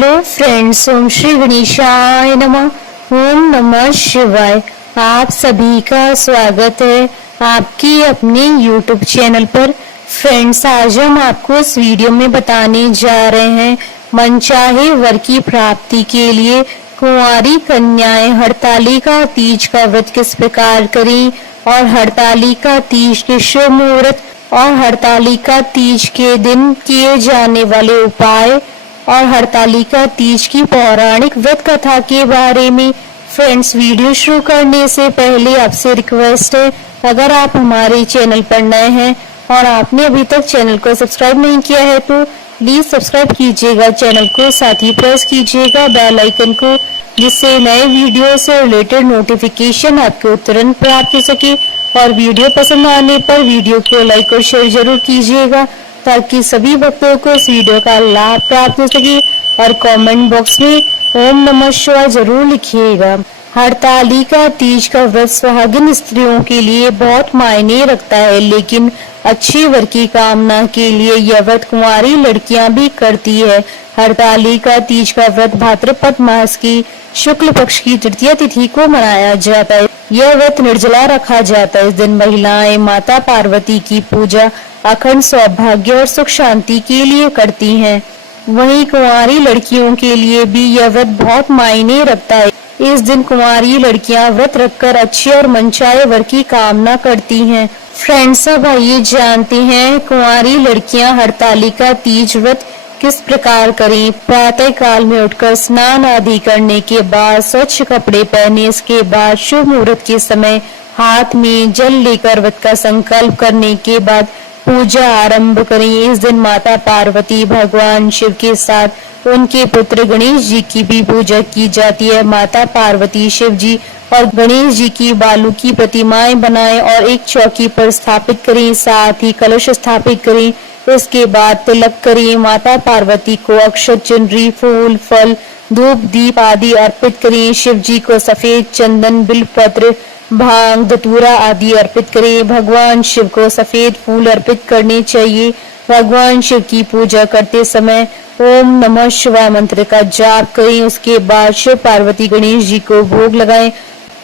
Hello friends, ओम श्री गणेशाय नमः। ओम नमः शिवाय। आप सभी का स्वागत है आपकी अपने YouTube चैनल पर। फ्रेंड्स, आज हम आपको इस वीडियो में बताने जा रहे हैं मनचाहे वर की प्राप्ति के लिए कुंवारी कन्याएं हरतालिका तीज का व्रत किस प्रकार करें और हरतालिका तीज के शुभ मुहूर्त और हरतालिका तीज के दिन किए जाने वाले उपाय और हरतालिका तीज की पौराणिक व्रत कथा के बारे में। फ्रेंड्स, वीडियो शुरू करने से पहले आपसे रिक्वेस्ट है, अगर आप हमारे चैनल पर नए हैं और आपने अभी तक चैनल को सब्सक्राइब नहीं किया है तो प्लीज सब्सक्राइब कीजिएगा चैनल को, साथ ही प्रेस कीजिएगा बेल आइकन को, जिससे नए वीडियो से रिलेटेड नोटिफिकेशन आपको तुरंत प्राप्त हो सके। और वीडियो पसंद आने पर वीडियो को लाइक और शेयर जरूर कीजिएगा ताकि सभी भक्तों को इस वीडियो का लाभ प्राप्त हो सके। और कमेंट बॉक्स में ओम नमः शिवाय जरूर लिखिएगा। हरतालिका तीज का व्रत सुहागिन स्त्रियों के लिए बहुत मायने रखता है, लेकिन अच्छे वर की कामना के लिए यह व्रत कुंवारी लड़कियां भी करती है। हरतालिका तीज का व्रत भाद्रपद मास की शुक्ल पक्ष की तृतीया तिथि को मनाया जाता है। यह व्रत निर्जला रखा जाता है। इस दिन महिलाएं माता पार्वती की पूजा अखंड सौभाग्य और सुख शांति के लिए करती हैं। वहीं कुंवारी लड़कियों के लिए भी यह व्रत बहुत मायने रखता है। इस दिन कुंवारी लड़कियां व्रत रखकर अच्छे और मनचाहे वर की कामना करती हैं। फ्रेंड्स, अब आइए जानते हैं कुंवारी लड़कियां हरतालिका तीज व्रत किस प्रकार करें। प्रातः काल में उठकर स्नान आदि करने के बाद स्वच्छ कपड़े पहने, इसके बाद शुभ मुहूर्त के समय हाथ में जल लेकर व्रत का संकल्प करने के बाद पूजा आरंभ करें। इस दिन माता पार्वती भगवान शिव के साथ उनके पुत्र गणेश जी की भी पूजा की जाती है। माता पार्वती, शिव जी और गणेश जी की बालू की प्रतिमाएं बनाएं और एक चौकी पर स्थापित करें, साथ ही कलश स्थापित करें। इसके बाद तिलक करें। माता पार्वती को अक्षत, चुनरी, फूल, फल, धूप, दीप आदि अर्पित करें। शिव जी को सफेद चंदन, बिल्वपत्र, भांग, धतूरा आदि अर्पित करें। भगवान शिव को सफेद फूल अर्पित करने चाहिए। भगवान शिव की पूजा करते समय ओम नमः शिवाय मंत्र का जाप करें। उसके बाद शिव पार्वती गणेश जी को भोग लगाएं।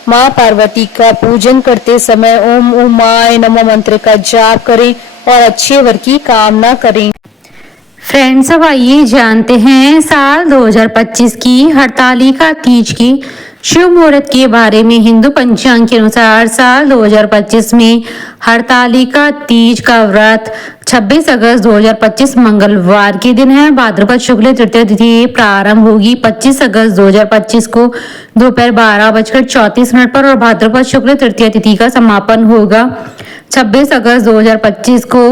माँ पार्वती का पूजन करते समय ओम उमाय नमः मंत्र का जाप करें और अच्छे वर की कामना करें। फ्रेंड्स, अब आइए जानते हैं साल 2025 की हरतालिका तीज की शुभ मुहूर्त के बारे में। हिंदू पंचांग के अनुसार साल 2025 में हरतालिका तीज का व्रत 26 अगस्त 2025 मंगलवार के दिन है। भाद्रपद शुक्ल तृतीय तिथि प्रारंभ होगी 25 अगस्त 2025 को दोपहर 12:34 पर और भाद्रपद शुक्ल तृतीय तिथि का समापन होगा 26 अगस्त 2025 को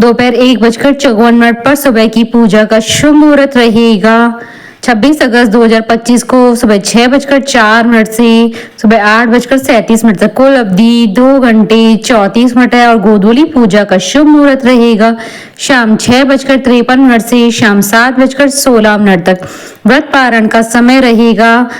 दोपहर 1:54 पर। सुबह की पूजा का शुभ मुहूर्त रहेगा 26 अगस्त 2025 को सुबह 6:04 से सुबह 8:37 तक। कुल अवधि 2 घंटे 34 मिनट है और गोधूली पूजा का शुभ मुहूर्त रहेगा शाम 6:53 से शाम 7:16 तक। व्रत पारण का समय रहेगा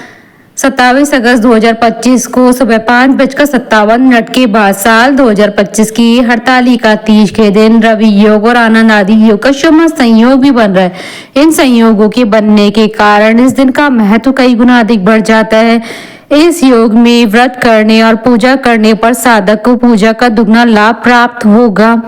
27 अगस्त 2025 को सुबह 5:57 के बाद। साल 2025 की हरतालिका तीज के दिन रवि योग और आनंद आदि योग का शुभ संयोग भी बन रहा है। इन संयोगों के बनने के कारण इस दिन का महत्व कई गुना अधिक बढ़ जाता है। इस योग में व्रत करने और पूजा करने पर साधक को पूजा का दुगना लाभ प्राप्त होगा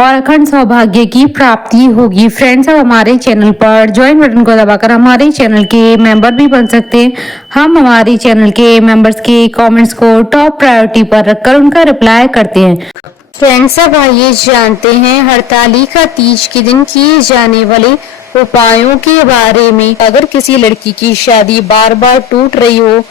और अखंड सौभाग्य की प्राप्ति होगी। फ्रेंड्स, अब हमारे चैनल पर ज्वाइन बटन को दबाकर हमारे चैनल के मेंबर भी बन सकते हैं। हम हमारे चैनल के मेंबर्स के कमेंट्स को टॉप प्रायोरिटी पर रखकर उनका रिप्लाई करते हैं। फ्रेंड्स, अब आइए जानते हैं हरतालिका तीज के दिन किए जाने वाले उपायों के बारे में। अगर किसी लड़की की शादी बार बार टूट रही हो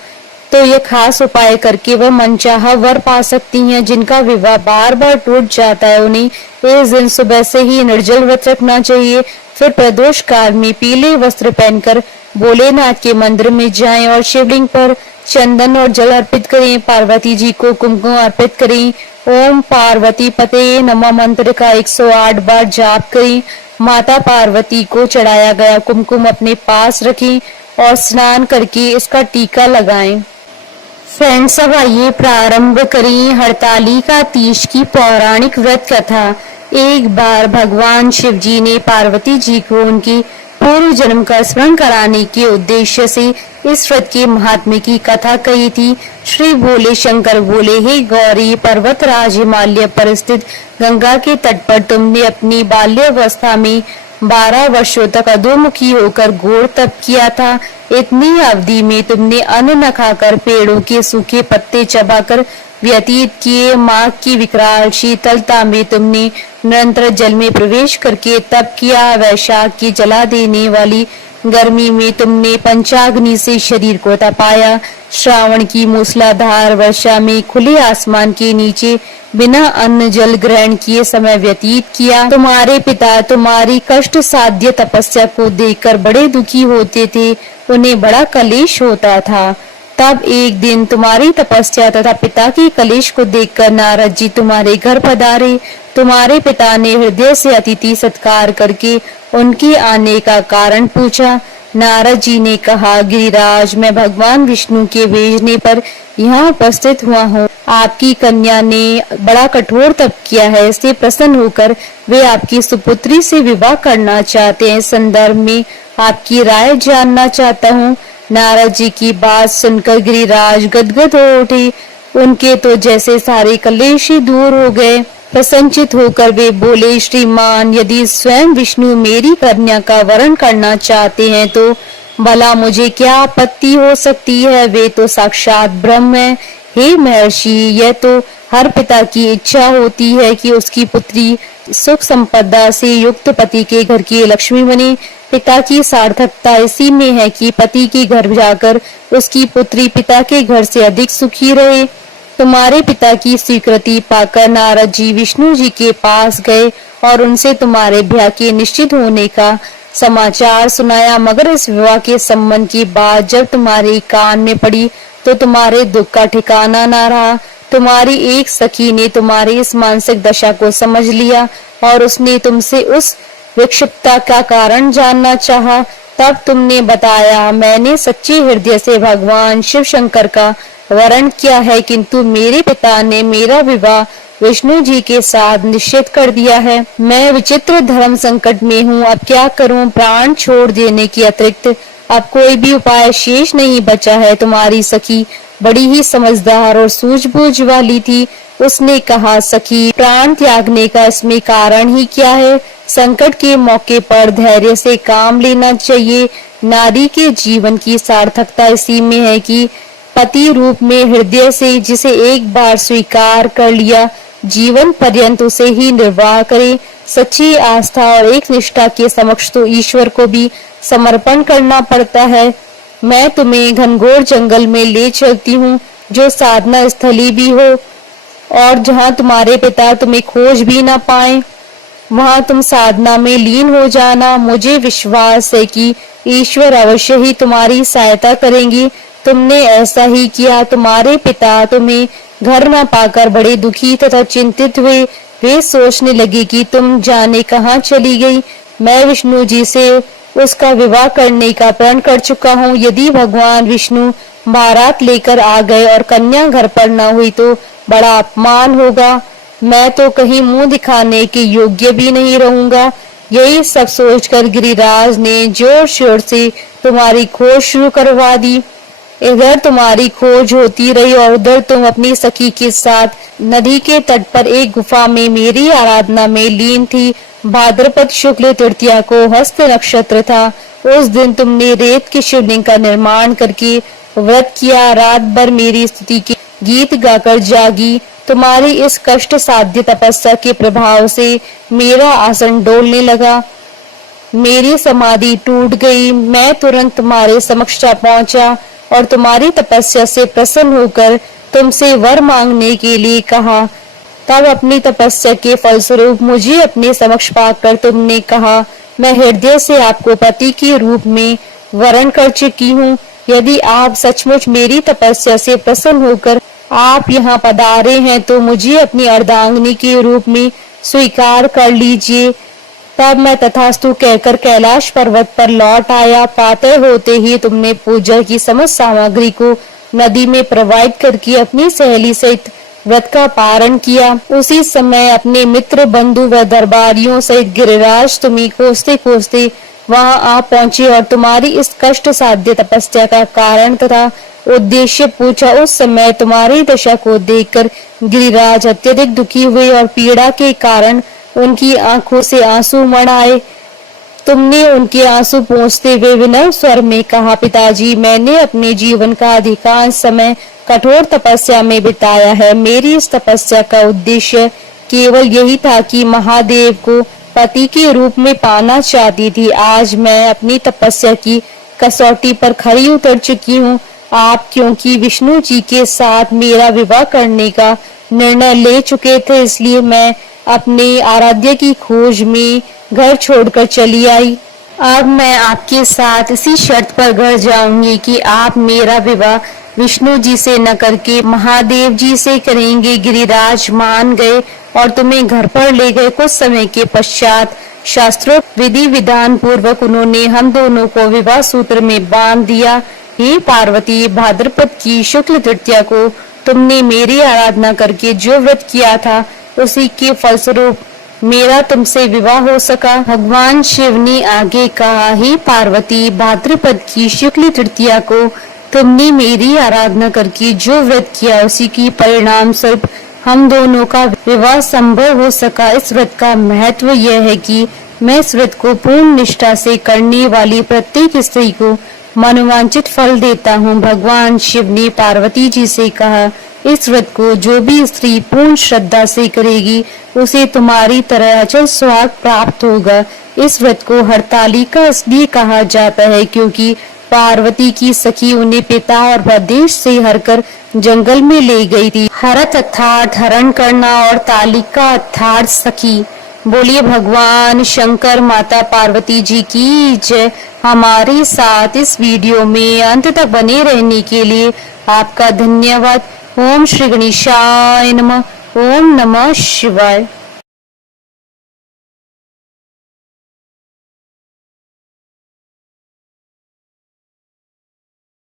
तो ये खास उपाय करके वह मनचाहा वर पा सकती हैं। जिनका विवाह बार बार टूट जाता है उन्हें इस दिन सुबह से ही निर्जल व्रत रखना चाहिए। फिर प्रदोष काल में पीले वस्त्र पहनकर भोलेनाथ के मंदिर में जाएं और शिवलिंग पर चंदन और जल अर्पित करें। पार्वती जी को कुमकुम अर्पित करें। ओम पार्वती पते नमः मंत्र का 108 बार जाप करें। माता पार्वती को चढ़ाया गया कुमकुम अपने पास रखें और स्नान करके इसका टीका लगाएं। फ्रेंड्स, अब आइए प्रारंभ करें हरतालिका तीज की पौराणिक व्रत कथा। एक बार भगवान शिव जी ने पार्वती जी को उनकी पूर्व जन्म का स्मरण कराने के उद्देश्य से इस व्रत के महात्म्य की कथा कही थी। श्री भोले शंकर बोले, हे गौरी, पर्वतराज हिमालय पर स्थित गंगा के तट पर तुमने अपनी बाल्यावस्था में 12 वर्षों तक अधोमुखी होकर घोर तप किया था। इतनी अवधि में तुमने अन्न न खाकर पेड़ों के सूखे पत्ते चबाकर व्यतीत किए। माघ की विकराल शीतलता में तुमने निरंतर जल में प्रवेश करके तप किया। वैशाख की जला देने वाली गर्मी में तुमने पंचाग्नि से शरीर को तपाया। श्रावण की मूसलाधार वर्षा में खुले आसमान के नीचे बिना अन्न जल ग्रहण किए समय व्यतीत किया। तुम्हारे पिता तुम्हारी कष्ट साध्य तपस्या को देखकर बड़े दुखी होते थे, उन्हें बड़ा कलेश होता था। तब एक दिन तुम्हारी तपस्या तथा पिता की कलेश को देखकर नारद जी तुम्हारे घर पधारे। तुम्हारे पिता ने हृदय से अतिथि सत्कार करके उनके आने का कारण पूछा। नारद जी ने कहा, गिरिराज, मैं भगवान विष्णु के भेजने पर यहाँ उपस्थित हुआ हूँ। आपकी कन्या ने बड़ा कठोर तप किया है, इससे प्रसन्न होकर वे आपकी सुपुत्री से विवाह करना चाहते हैं। इस संदर्भ में आपकी राय जानना चाहता हूँ। नारद जी की बात सुनकर गिरिराज गदगद हो उठे। उनके तो जैसे सारे कलेश ही दूर हो गए। प्रसन्नचित होकर वे बोले, श्रीमान, यदि स्वयं विष्णु मेरी कन्या का वरण करना चाहते हैं तो भला मुझे क्या आपत्ति हो सकती है? वे तो साक्षात ब्रह्म है। हे महर्षि, यह तो हर पिता की इच्छा होती है कि उसकी पुत्री सुख संपदा से युक्त पति के घर की लक्ष्मी बने। पिता की सार्थकता इसी में है कि पति के घर जाकर उसकी पुत्री पिता के घर से अधिक सुखी रहे। तुम्हारे पिता की स्वीकृति पाकर नारद जी विष्णु जी के पास गए और उनसे तुम्हारे ब्याह के निश्चित होने का समाचार सुनाया। मगर इस विवाह के संबंध की बात जब तुम्हारे कान में पड़ी तो तुम्हारे दुख का ठिकाना न रहा। तुम्हारी एक सखी ने तुम्हारी इस मानसिक दशा को समझ लिया और उसने तुमसे उस विक्षिप्तता का कारण जानना चाहा। तब तुमने बताया, मैंने सच्चे हृदय से भगवान शिव शंकर का वरण किया है, किंतु मेरे पिता ने मेरा विवाह विष्णु जी के साथ निश्चित कर दिया है। मैं विचित्र धर्म संकट में हूँ, अब क्या करूँ? प्राण छोड़ देने के अतिरिक्त अब कोई भी उपाय शेष नहीं बचा है। तुम्हारी सखी बड़ी ही समझदार और सूझबूझ वाली थी। उसने कहा, सखी, प्राण त्यागने का इसमें कारण ही क्या है? संकट के मौके पर धैर्य से काम लेना चाहिए। नारी के जीवन की सार्थकता इसी में है कि पति रूप में हृदय से जिसे एक बार स्वीकार कर लिया, जीवन पर्यंत उसे ही निर्वाह करे। सच्ची आस्था और एक निष्ठा के समक्ष तो ईश्वर को भी समर्पण करना पड़ता है। मैं तुम्हें घनघोर जंगल में ले चलती हूँ, जो साधना स्थली भी हो, और जहाँ तुम्हारे पिता तुम्हें खोज भी ना पाए, वहाँ तुम साधना में लीन हो जाना। मुझे विश्वास है कि ईश्वर अवश्य ही तुम्हारी सहायता करेंगी। तुमने ऐसा ही किया। तुम्हारे पिता तुम्हें घर न पाकर बड़े दुखी तथा चिंतित हुए। वे सोचने लगे कि तुम जाने कहाँ चली गई। मैं विष्णु जी से उसका विवाह करने का प्रण कर चुका हूँ। यदि भगवान विष्णु बारात लेकर आ गए और कन्या घर पर न हुई तो बड़ा अपमान होगा। मैं तो कहीं मुंह दिखाने के योग्य भी नहीं रहूंगा। यही सब सोचकर गिरिराज ने जोर शोर से तुम्हारी खोज शुरू करवा दी। इधर तुम्हारी खोज होती रही और उधर तुम अपनी सखी के साथ नदी के तट पर एक गुफा में मेरी आराधना में लीन थी। भाद्रपद शुक्ल तृतीया को हस्त नक्षत्र था। उस दिन तुमने रेत के शिवलिंग का निर्माण करके व्रत किया। रात भर मेरी स्तुति के गीत गाकर जागी। तुम्हारी इस कष्ट साध्य तपस्या के प्रभाव से मेरा आसन डोलने लगा, मेरी समाधि टूट गई। मैं तुरंत तुम्हारे समक्ष पहुंचा और तुम्हारी तपस्या से प्रसन्न होकर तुमसे वर मांगने के लिए कहा। तब अपनी तपस्या के फलस्वरूप मुझे अपने समक्ष पाकर तुमने कहा, मैं हृदय से आपको पति के रूप में वरण कर चुकी हूँ। यदि आप सचमुच मेरी तपस्या से प्रसन्न होकर आप यहाँ पधारे हैं तो मुझे अपनी अर्धांगिनी के रूप में स्वीकार कर लीजिए। तब मैं तथास्तु कहकर कैलाश पर्वत पर लौट आया। प्रातः होते ही तुमने पूजा की समस्त सामग्री को नदी में प्रवाहित करके अपनी सहेली सहित व्रत का पारण किया। उसी समय अपने मित्र, बंधु व दरबारियों सहित गिरिराज तुम्हें कोसते कोसते वहां आ पहुंचे और तुम्हारी इस कष्ट साध्य तपस्या का कारण तथा उद्देश्य पूछा। उस समय तुम्हारी दशा को देखकर गिरिराज अत्यधिक दुखी हुए और पीड़ा के कारण उनकी आंखों से आंसू मड़ आए। तुमने उनके आंसू पोंछते हुए विनम्र स्वर में कहा, पिताजी, मैंने अपने जीवन का अधिकांश समय कठोर तपस्या में बिताया है। मेरी इस तपस्या का उद्देश्य केवल यही था कि महादेव को पति के रूप में पाना चाहती थी। आज मैं अपनी तपस्या की कसौटी पर खरी उतर चुकी हूँ। आप क्योंकि विष्णु जी के साथ मेरा विवाह करने का निर्णय ले चुके थे, इसलिए मैं अपने आराध्य की खोज में घर छोड़कर चली आई। अब मैं आपके साथ इसी शर्त पर घर जाऊंगी कि आप मेरा विवाह विष्णु जी से न करके महादेव जी से करेंगे। गिरिराज मान गए और तुम्हें घर पर ले गए। कुछ समय के पश्चात शास्त्रोक्त विधि विधान पूर्वक उन्होंने हम दोनों को विवाह सूत्र में बांध दिया। हे पार्वती, भाद्रपद की शुक्ल तृतीया को तुमने मेरी आराधना करके जो व्रत किया था, उसी के फलस्वरूप मेरा तुमसे विवाह हो सका। भगवान शिव ने आगे कहा, हे पार्वती, भाद्रपद की शुक्ल तृतीया को तुमने मेरी आराधना करके जो व्रत किया, उसी की परिणाम स्वरूप हम दोनों का विवाह संभव हो सका। इस व्रत का महत्व यह है कि मैं इस व्रत को पूर्ण निष्ठा से करने वाली प्रत्येक स्त्री को मनोवांछित फल देता हूँ। भगवान शिव ने पार्वती जी से कहा, इस व्रत को जो भी स्त्री पूर्ण श्रद्धा से करेगी, उसे तुम्हारी तरह अचल सुहाग प्राप्त होगा। इस व्रत को हरतालिका इसलिए कहा जाता है क्योंकि पार्वती की सखी उन्हें पिता और प्रदेश से हरकर जंगल में ले गई थी। हरत अर्थात हरण करना और तालिका अर्थात सखी। बोलिए भगवान शंकर, माता पार्वती जी की जय। हमारे साथ इस वीडियो में अंत तक बने रहने के लिए आपका धन्यवाद। ओम श्री गणेशाय नमः। ओम नमः शिवाय।